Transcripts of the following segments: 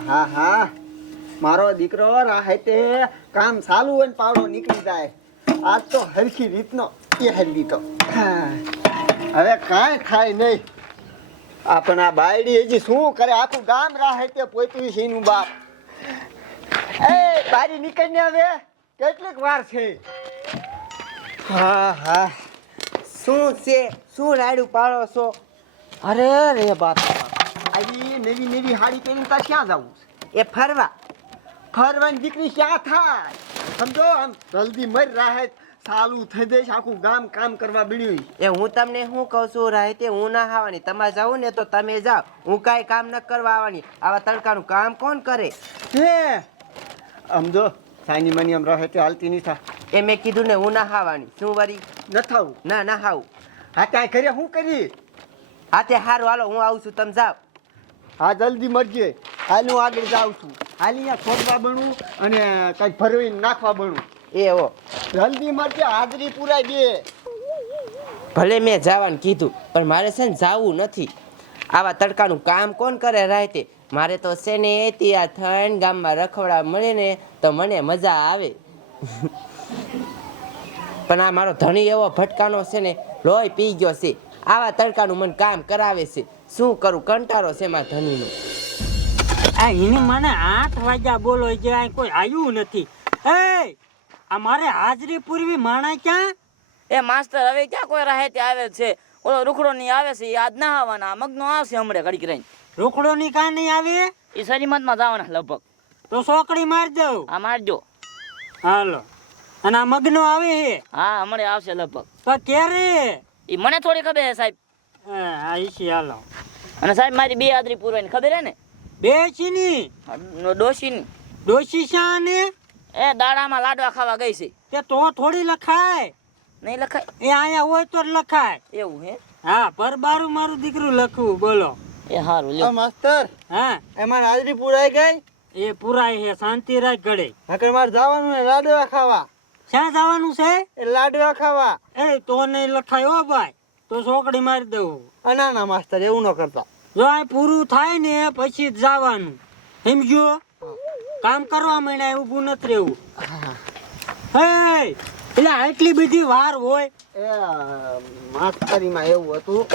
હા હા. મારો દીકરો રાહતે કામ ચાલુ હોય ને પાવડો નીકળી જાય. આજ તો હરખી રીતનો એ હરી તો હવે કાંઈ થાય નહીં. આપણ આ બાયડી હજી શું કરે? આખું ગામ રાહતે પોતવી છે એનું બાપ. એ, બારી નીકળને હવે. કેટલીક વાર છે. હા હા. શું છે? શું રાડ્યું પાડો છો? અરે રે બાપ. આવી નવી નવી હાડી પહેરીને તાર ક્યાં જવું છે? એ ફરવા. ફરવાની દીકરી ક્યાં થાય? સમજો આમ જલ્દી મર રાહે સાલું થઈ જઈશ આખું ગામ કામ કરવા બીડ્યું એ હું તમને શું કહું છું રાહતે હું ના આવવાની. તમે જાઓ ને તો તમે જાઓ. હું કાંઈ કામ ન કરવા આવવાની. આવા તડકાનું કામ કોણ કરે? હે? સમજો સાની મની આમ રહે તે હાલતી નહીં થાય એ મેં કીધું ને હું ના આવવાની. શું વરી? ન થાવું. ના ના આવું. હા ત્યાં કરીએ શું કરી? હા તે સારું હાલો હું આવું છું. તમે જાઓ. હા જલ્દી મરજે હાલ હું આગળ જાઉં છું. હાલ અહીંયા છોડવા બનવું અને કંઈક ભરવીને નાખવા બનવું. એ હો. જલ્દી મરજે હાજરી પુરાઈ દે. ભલે મેં જવાનું કીધું પણ મારે છે ને જાવું નથી. આવા તડકાનું કામ કોણ કરે રાહતે મારે તો છે ને ત્યાં થણ ગામમાં રખવડા મળે ને તો મને મજા આવે. પણ આ મારો ધણી એવો ભટકાનો છે ને લોહી પી ગયો છે. આવા તડકાનું મને કામ કરાવે છે. શું કરું? કંટાળો છે માં ધનીનો. આ એને મને આઠ વાગ્યા બોલો જે આ કોઈ આવ્યું નથી. એ આ મારે હાજરી પૂરવી માણા ક્યાં? એ માસ્તર હવે ક્યાં કોઈ રહે તે આવે છે? ઓલો રૂખડો ની આવે છે યાદ ના આવવાના. મગનો આવશે હમણે ઘડીક રહીને. રૂખડો ની કાં નહીં આવે? એ સરીમતમાં જવાના લગભગ. તો સોકડી મારજો દઉં. આ મારજો. હાલો. અને આ મગનો આવે હે? હા હમણે આવશે લગભગ. તો ક્યારે? એ મને થોડી ખબર છે સાહેબ. હાલો. અને સાહેબ મારી બે હાજરી પૂરવાની ખબર હે ને? બે છીની ડોશીની. ડોશી શા ને એ દાડામાં લાડવા ખાવા ગઈ છે. તે તો થોડી લખાય. નહીં લખાય? એ અહીંયા હોય તો લખાય. એવું હે? હા પરબારું મારું દીકરું લખવું બોલો. એ હારું લ્યો. માસ્તર. હા. એમાં હાજરી પુરાઈ ગઈ? એ પુરાય હે શાંતિ રાખ ઘડે નકર મારે જવાનું હે લાડવા ખાવા. ક્યાં જવાનું છે? એ લાડવા ખાવા. એ તો નહીં લખાય ઓ ભાઈ. તો સોકડી મારી દઉં ના ના માસ્તર એવું ન કરતા. જો આ પૂરું થાય ને પછી જવાનું. સમજો કામ કરવા માંડ્યા ઊભું નથી રહેવું. હે. એટલે આટલી બધી વાર હોય. એ માસ્તરીમાં એવું હતું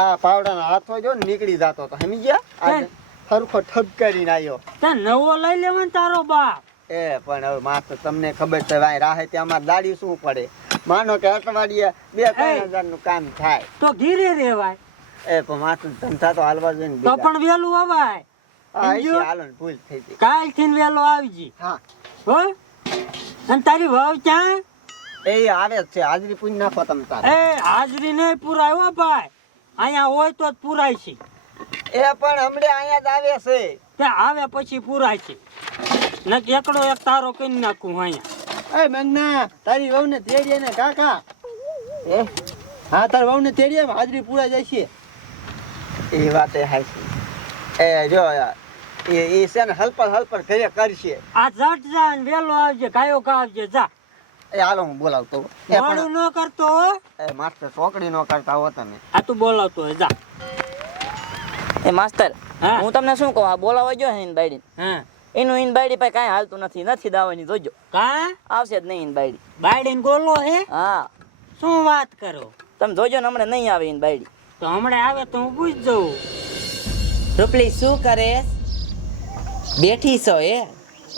આ પાવડાના હાથો જો નીકળી જતો હતો સમજી ગયા સરખો ઠપ કરીને આવ્યો તે નવો લઈ લેવાનો તારો બાપ. એ પણ હવે માસ્તર તમને ખબર છે ભાઈ રાહે ત્યાં અમારે દાડી શું પડે? માનો કે અઠવાડિયે બે ત્રણ હજારનું કામ થાય. તો ધીરે રહેવાય. એ પણ માથું ધંધા તો હાલવા જોઈએ તો પણ વેલું અવાય. હાલો ભૂલ થઈ ગઈ. કાલથી વેલો આવજી. હા. હો? અને તારી વહુ ક્યાં? એ આવે છે હાજરી પૂરી નાખો તમે તારે. એ હાજરી નહીં પુરાય હો ભાઈ. અહીંયા હોય તો જ પુરાય છે. એ પણ હમણે અહીંયા જ આવે છે. તે આવે પછી પુરાય છે. ને એકડો એક તારો કરી નાખું અહીંયા. એ મંગના તારી વહુ ને તેડીએ ને કાકા. એ હા તારી વહુ ને તેડીએ હાજરી પૂરા જાય છે. એ વાત એ હાચી એ જો એ એ છે ને હલપર હલપર કરે કરશે. આ જટ જા ને વેલો આવજે કાયો કા આવજે જા. એ હાલો હું બોલાવતો એ પણ ન કરતો એ માસ્ટર ચોકડી ન કરતા હો તમે. આ તું બોલાવતો જા. એ માસ્તર હા. હું તમને શું કહું? આ બોલાવા જો હે ને બાઈડી હા. એનું ઈન બાયડી પાસે કાંઈ હાલતું નથી. નથી દાવાની જોજો. કા? આવશે જ નહીં ઈન બાયડી ગોલો હે? હા. શું વાત કરો? તમે જોજો ને હમણાં નહીં આવે બાયડી તો હમણાં આવે તો હું પૂછ જઉં. રૂપલી શું કરે? બેઠી છો એ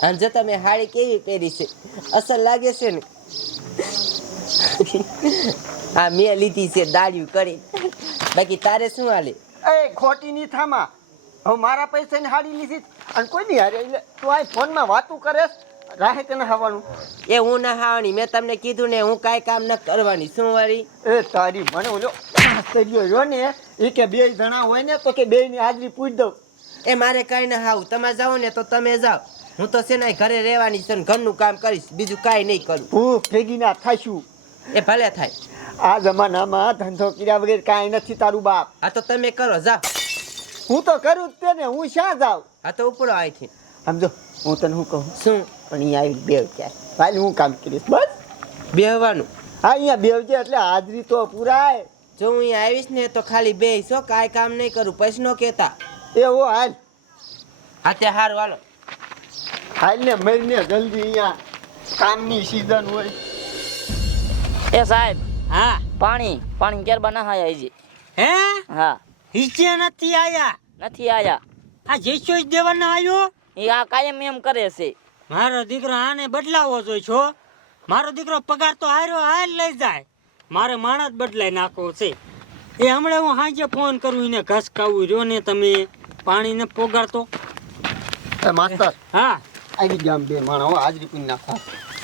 અને જો તમે હાડી કેવી પહેરી છે? અસર લાગે છે ને? આ મેં લીધી છે દાળિયું કરી. બાકી તારે શું હાલે? એ ખોટી ની થામા. હવે મારા પૈસા ની હાડી લીધી અને કોઈ નહીં હારે. એટલે તું આ ફોનમાં વાતું કરે રાહે તને હાવાનું. એ હું ના હાવાની. મેં તમને કીધું ને હું કાંઈ કામ ન કરવાની. શું વારી? એ તારી મને ઓલો માસ્તરીઓ રહ્યો ને એ કે બે જણા હોય ને તો કે બે ની હાજરી પૂછ દઉં. એ મારે કાંઈ ના હાવું. તમે જાઓ ને તો તમે જાઓ. હું તો સેના ઘરે રહેવાની છે ને ઘરનું કામ કરીશ. બીજું કાંઈ નહીં કરું. ભૂખ ભેગી ના થાશું એ ભલે થાય. આ જમાનામાં ધંધો કર્યા વગર કાંઈ નથી તારું બાપ. હા તો તમે કરો જાઓ હું તો કરું જ તે ને હું શા જાવ હા તો ઉપડો અહીંથી સમજો હું તને શું કહું? શું? પણ અહીંયા આવી બે ક્યાં? ભાઈ હું કામ કરીશ બસ. બેહવાનું. હા અહીંયા બેવજે એટલે હાજરી તો પુરાય. જો હું અહીંયા આવીશ ને તો ખાલી બેસો કાંઈ કામ નહીં કરું પછી નો કહેતા. એવો હાલ. હા તે હાર હાલો. હાલ ને મરીને જલ્દી અહીંયા કામની સીઝન હોય. એ સાહેબ હા. પાણી પાણી ક્યારે બનાવાય આવી હજી? હે? હા. હિચે નથી આયા. નથી આયા. આ જેસો જ દેવાના આવ્યો એ આ કાયમ એમ કરે છે. મારો દીકરો આને બદલાવો જોઈએ છો? મારો દીકરો પગાર તો હાર્યો હાલ લઈ જાય. મારે માણસ બદલાઈ નાખવો છે. એ હમણાં હું સાંજે ફોન કરું એને ઘસકાવું રહ્યો ને તમે પાણી ને પોગાડતો. એ માસ્તર હા. આવી ગયા બે માણસ હો, હાજરી પૂરી નાખો.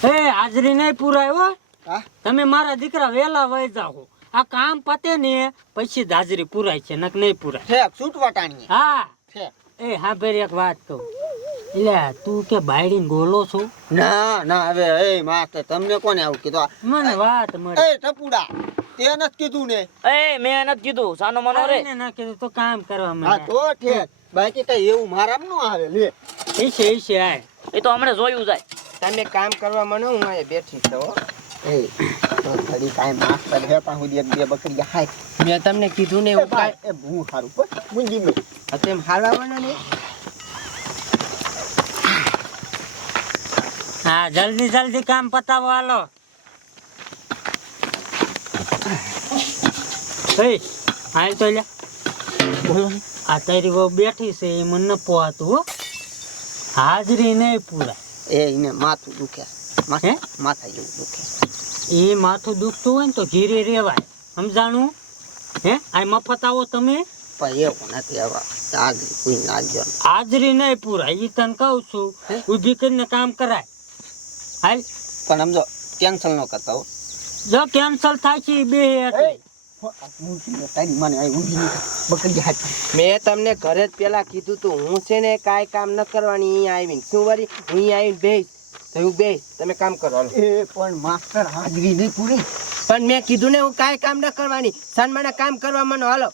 એ હાજરી નહીં પૂરાય હો. હા? તમે મારા દીકરા વહેલા વહી જાઓ. આ કામ પતે ને પછી દાજરી પુરાય છે નક નહીં પુરાય. ઠેક છૂટવા ટાણીએ હા. ઠેક. એ હા ભાઈ એક વાત કહું. એટલે તું કે બાયડીને ગોલો છો? ના ના હવે એ માસ્ટર તમને કોને આવું કીધું? મને વાત મળી. એ ટપુડા તે નથી કીધું ને. એ મેં નથી કીધું સાનો મનો રે ના કીધું તો કામ કરવા હા તો ઠેક. બાકી કઈ એવું મારામ નો આવે લે. ઈશે છે આ એ તો હમણાં જોયું જાય. તમે કામ કરવા મને હું અહીંયા બેઠી છું. એ તો ઘડી કાંઈ માસ્તર હેતા સુધી એક બે બકરી હાય મેં તમને કીધું ને એવું કાંઈ એ હારું મુંજી મે. ને? હા જલ્દી જલ્દી કામ પતાવો હાલો. તો લ્યા. બોલો આ તારી વહુ બેઠી છે એ મને ન પોહાતું હો. હાજરી નહીં પૂરા એ એને માથું દુખે. માથે માથા જેવું દુખે. એ માથું દુખતું હોય ને તો ઘીરે રેવાય. સમજાણું? હે? આ મફત આવો તમે? પણ એવું નથી હવે હાજરી કોઈ નાખજો. હાજરી નહીં પૂરા એ તને કહું છું? ઊભી કરીને કામ કરાય. હાલ. પણ સમજો કેન્સલ ન કરતા હો. જો કેન્સલ થાય છે બે મેં તમને ઘરે જ પેલા કીધું તું હું છે ને કાંઈ કામ ન કરવાની અહીંયા આવીને શું વળી? હું અહીંયા આવીને બેસ તો બે. તમે કામ કરો એ પણ માસ્ટર હાજરી નહીં પૂરી. પણ મેં કીધું ને હું કાંઈ કામ ન કરવાની. સન્માને કામ કરવા મને હાલો.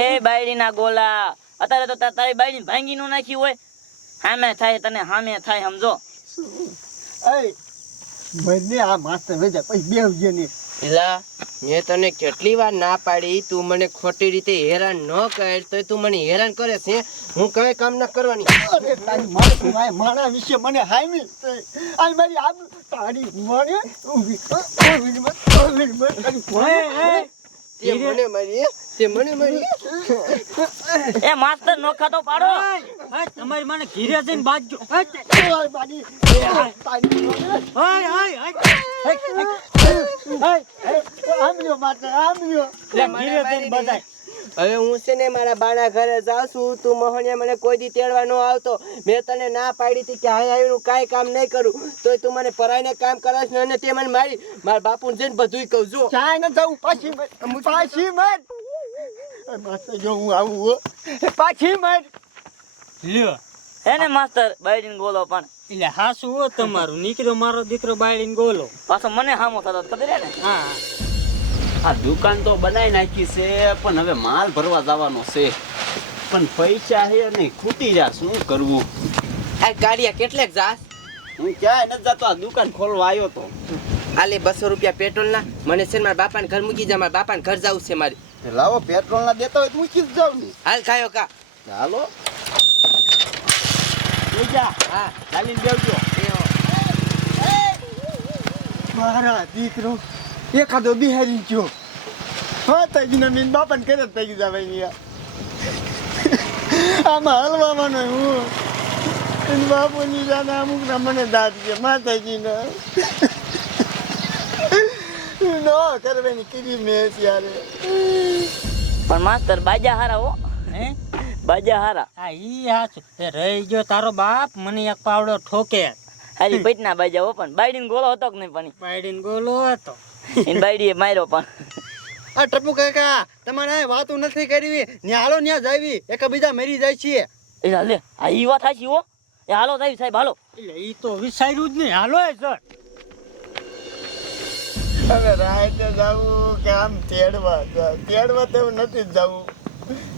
એ બાયડીના ગોલા. અત્યારે તો તારી બાયડી ભાંગી નું નાખ્યું હોય. હામે થાય તને સામે થાય સમજો. એ બંને આ માસ્તર વેજા પછી બે ને એલા મેં તને કેટલી વાર ના પાડી તું મને ખોટી રીતે હેરાન ન કર તો તું મને હેરાન કરે છે. હું કઈ કામ ન કરવાની. મારે વિશે મને હામી આ મારી આ તારી મને મને મારી તે મને મારી એ માસ્તર નોખા તો પાડો. તમારી મને ઘીરે જઈને બાજજો તે-. હવે હું છે ને મારા બાના ઘરે જાઉં છું તું મોહનિયા મને કોઈ દી તેડવા ન આવતો. મેં તને ના પાડી હતી કે અહીં આવીને હું કાંઈ કામ નહીં કરું. તોય તું મને પરાઈને કામ કરાશ ને અને તે મને મારી મારા બાપુ જઈને બધુંય કહું છું ચાય ને જવું પાછી પાછી મત માસ્તર જો હું આવું હો. પાછી મત લ્યો. હે માસ્તર બાયડીને ગોલો પણ. એટલે હાસુ હો તમારું. નીકળ્યો મારો દીકરો બાયડીને ગોલો પાછો મને હામો થતો ખબર ને? હા આ દુકાન તો બનાવી નાખી છે પણ હવે માલ ભરવા જવાનો છે. પણ પૈસા છે નહીં ખૂટી જા શું કરવું? આ ગાડિયા કેટલેક જાસ હું ક્યાંય નથી જતો આ દુકાન ખોલવા આવ્યો તો. આલે બસો રૂપિયા પેટ્રોલના. મને છે મારા બાપાને ઘર મૂકી જા મારા બાપાને ઘર જવું છે મારે. લાવો પેટ્રોલ ના દેતા હોય તો મૂકી જ જાવ ને. હાલ ખાયો કા. હાલો. જા. હા. ચાલીને બેવજો એવો. મારા દીકરો એકાદો બિહારી ગયો. હા તજી ને મીન બાપાને કરે જ જા ભાઈ આમાં હલવામાં નહીં હું બાપુની જાને અમુક મને દાદ છે માતાજી ને કરવાની કીધી મેં ત્યારે પણ માસ્તર બાજા હારા હો હે બાજા હારા આ ઈ હાચું એ રહી ગયો તારો બાપ મને એક પાવડો ઠોકે હારી પેટના બાજા હો પણ બાયડીને ગોળો હતો કે નહીં પણ બાયડીને ગોલો હતો એને બાયડીએ માર્યો પણ આ ટપુ કાકા તમારે આ વાતો નથી કરવી ન્યા હાલો ન્યા જાવી એક બીજા મરી જાય છીએ એ લે આ ઈ વાત હાચી હો એ હાલો સાહેબ સાહેબ હાલો એટલે ઈ તો વિચાર્યું જ નહીં હાલો એ સર હવે રાતે જવું કે આમ તેડવા તેડવા તો એવું નથી જવું.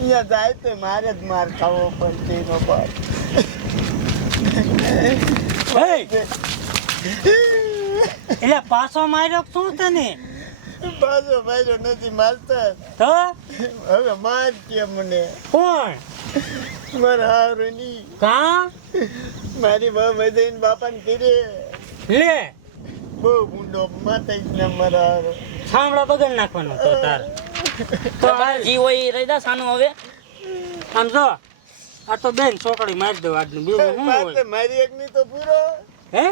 અહીંયા જાય તો મારે જ માર ખાવો પણ તેનો પર એટલે પાછો માર્યો શું તને? પાછો માર્યો નથી મારતા. તો? હવે માર કે મને. કોણ? મારા હારુની. કા? મારી બા મજાઈને બાપાને કીધે લે! બહુ ઊંડો માતા જ સાંભળા બગડ નાખવાનો તો તાર. તો તારે. જી હોય એ જા સાનું હવે. આમ આ તો બેન છોકરી મારી દઉં આજનું. બીજું શું હોય? મારી એકની તો પૂરો? હે?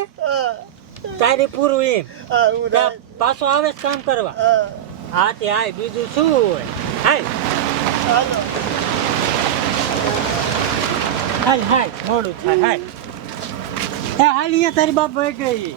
તારી પૂરું એમ. પાછો આવે કામ કરવા. હા. તે હાય બીજું શું હોય? હાય. હાય હાય. મોડું થાય હાય. હાલ અહીંયા તારી બાપ ભાઈ ગઈ.